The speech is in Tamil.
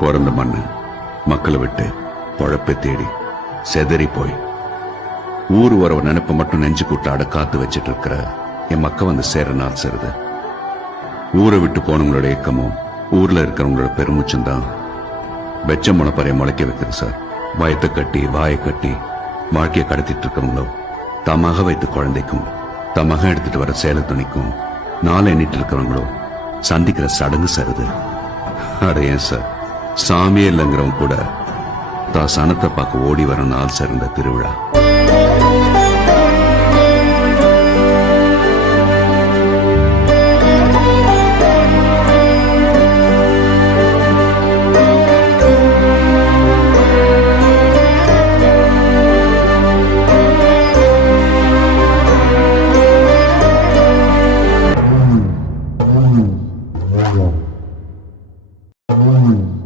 பிறந்த மண்ணு மக்களை விட்டு பொழப்பை தேடி செதறி போய் ஊர் உறவு நினைப்ப மட்டும் நெஞ்சு கூட்டாட காத்து வச்சிட்டு இருக்கிற என் மக்க வந்து சேர நாள் சேருது. ஊரை விட்டு போனவங்களோட இயக்கமும் ஊர்ல இருக்கிறவங்களோட பெருமூச்சும் தான் வெச்ச முளைப்பறைய முளைக்க வைக்குது சார். வயத்தை கட்டி வாயை கட்டி வாழ்க்கையை கடத்திட்டு இருக்கிறவங்களோ தமாக வைத்த குழந்தைக்கும் தமாக எடுத்துட்டு வர சேலை துணிக்கும் நாளை எண்ணிட்டு இருக்கிறவங்களோ சந்திக்கிற சடங்கு சருது. அட ஏன் சார், சாமியே இல்லைங்கிறவங்க கூட தான் சனத்தை பார்க்க ஓடி வர நாள் சேர்ந்த திருவிழா. Mm.